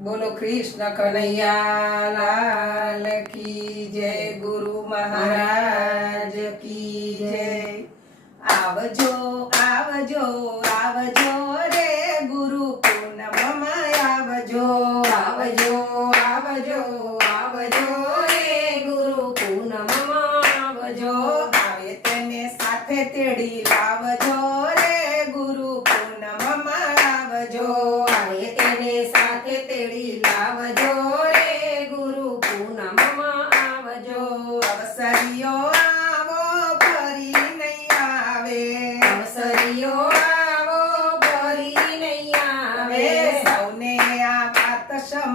બોલો કૃષ્ણ કનૈયા લાલ કી જય ગુરુ મહારાજ કી જય આવજો આવજો આવજો રે ગુરુ પૂનમમાં આવજો આવજો આવજો આવજો રે ગુરુ પૂનમમાં આવજો આવે તેને સાથે તેડી લાવજો રે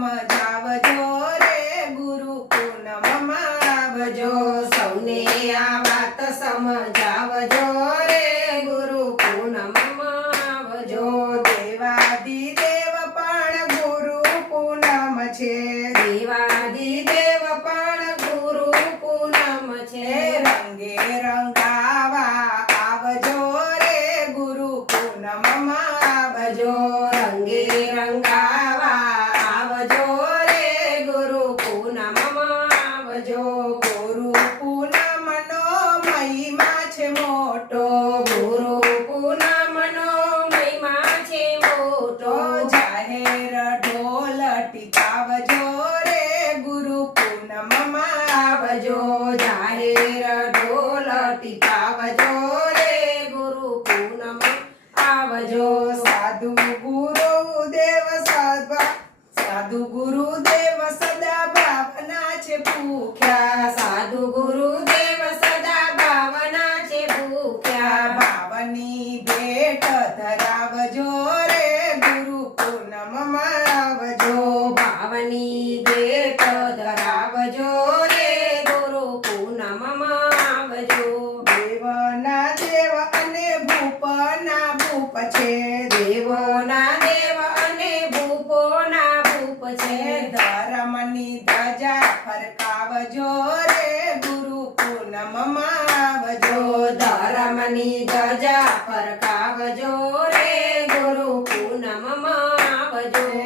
સમજાવજો રે ગુરુ પૂનમમાં આવજો સૌને આ વાત સમજાવજો રે ગુરુ પૂનમમાં આવજો દેવાદિ દેવ પણ ગુરુ પૂનમ છે દેવાદિ દેવ પણ ગુરુ પૂનમ છે રંગે રંગાવા જાહેર ઢોલ ટીકાવજો રે ગુરુ પૂનમ આવજો. સાધુ ગુરુ દેવ સાધુ ગુરુદેવ સદા ભાવના છે ભૂખ્યા સાધુ ગુરુદેવ સદા ભાવના છે ભૂખ્યા ભાવની ભેટ ધરાવજો રે ગુરુ પૂનમમાં આવજો ભાવની ભેટ ધરાવજો રે ગુરુ પૂનમમાં આવજો દેવના દેવ અને ભૂપના ભૂપ છે. દેવોના દેવ અને ભૂપોના ભૂપ છે. ધર્મની ધજા ફરકાવજો રે, ગુરુ પૂનમમાં આવજો. ધર્મની ધજા ફરકાવજો રે, ગુરુ પૂનમ આવજો.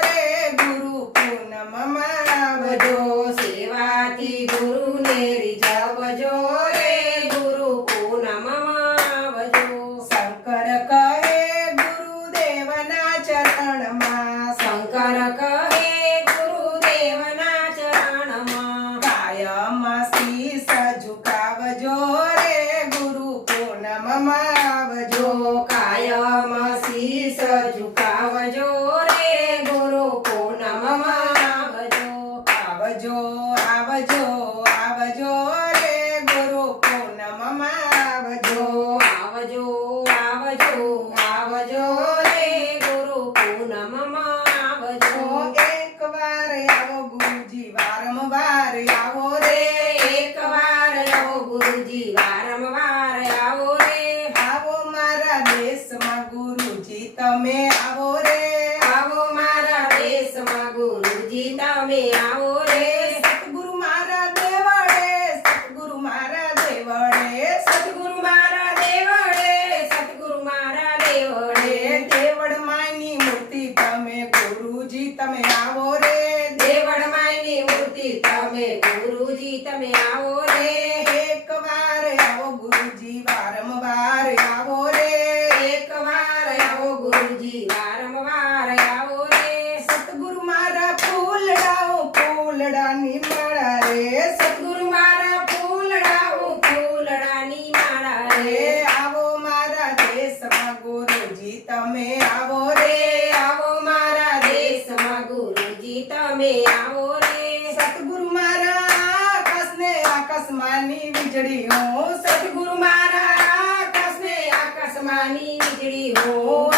mas ગુરુજી તમે આવો રે સતગુરુ મારા દેવડે સતગુરુ મારા દેવડે સતગુરુ મારા દેવડે સતગુરુ મારા દેવડે ફૂલડાની માળા રે સતગુરુ મારા ફૂલડાઓ ફૂલડાની માળા રે આવો મારા દેશમાં ગુરુજી તમે આવો રે આવો મારા દેશમાં ગુરુજી તમે આવો રે સતગુરુ મારા આકાશને આકાશમાંની વીજળીઓ સતગુરુ મારા આકાશને આકાશમાંની વીજળી ઓ હો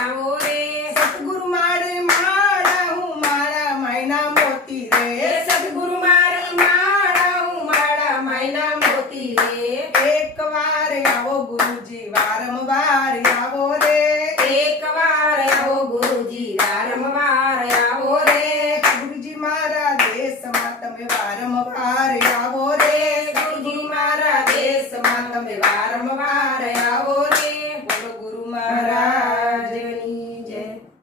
આવો રે સદગુરુ માર માળા હું મારા માયના મોતી રે સદગુરુ માર માળા હું મારા માયના મોતી રે એક વાર આવો ગુરુજી વારંવાર આવો રે એક વાર આવો ગુરુજી વારંવાર આવો રે ગુરુજી મારા દેશમાં તમે વારંવાર આવો રે ગુરુજી મારા દેશમાં તમે વાર